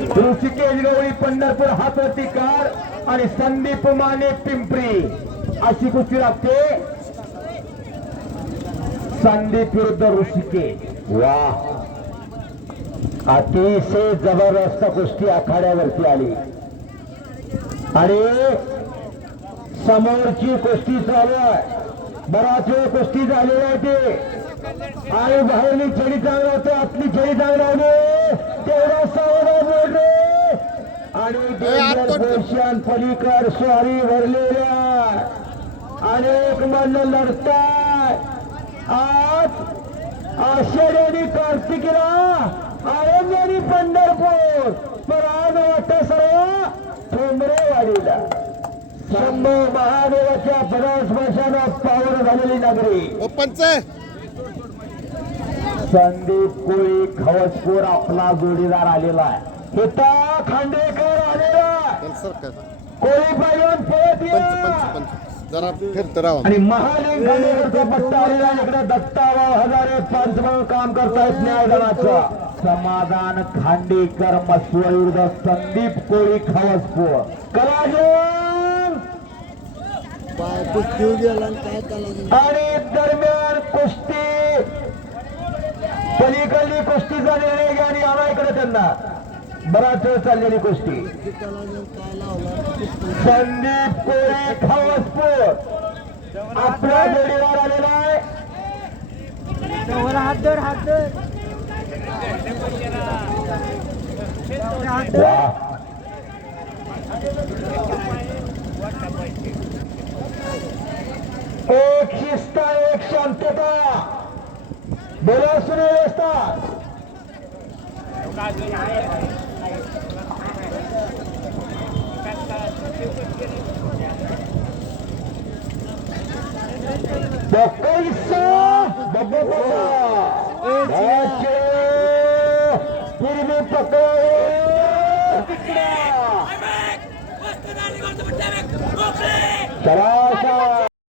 ऋषिकेश गवळी पंढरपूर हातवरती कार आणि संदीप माने पिंपरी. अशी कुस्ती लागते. संदीप विरुद्ध ऋषिकेश. वा अतिशय जबरदस्त कुस्ती आखाड्यावरती आली. आणि समोरची कुस्ती चालू आहे. बराच वेळ कुस्ती झालेली आहे ते. आणि बाहेरली छडी आणि पलीकड स्वारी भरलेल्या अनेक मन लढताय. आज आषाढी कार्तिकीला पंढरपूर. पण आज वाटतं सर्व ठोंबरेवाडीला. शंभू महादेवाच्या परास्पर्शानं पावन झालेली नगरी. संदीप कोळी खवसपूर आपला जोडीदार आलेला आहे. इथं खांडेकर आलेला. कोळी पाहिजे पळत जरा फिरत राहा. आणि महालिंग खांडेकरचा पट्टा आलेला. इकडे. हजारे पंच म्हणून काम करतायत न्यायदानाचं समाधान खांडेकर मसवड विरुद्ध संदीप कोळी खवसपूर. कुस्ती गेला आणि दरम्यान कुस्ती. पलीकडली कुस्तीचा निर्णय घ्या आणि आणा इकडे त्यांना. बराच वेळ चाललेली लावला संदीप कोळी खवसपूर. आपला जोडीदार आलेला आहे. एक शिस्त एक शांतता. बोला Defensa da bola. Mete. Firme para Corre!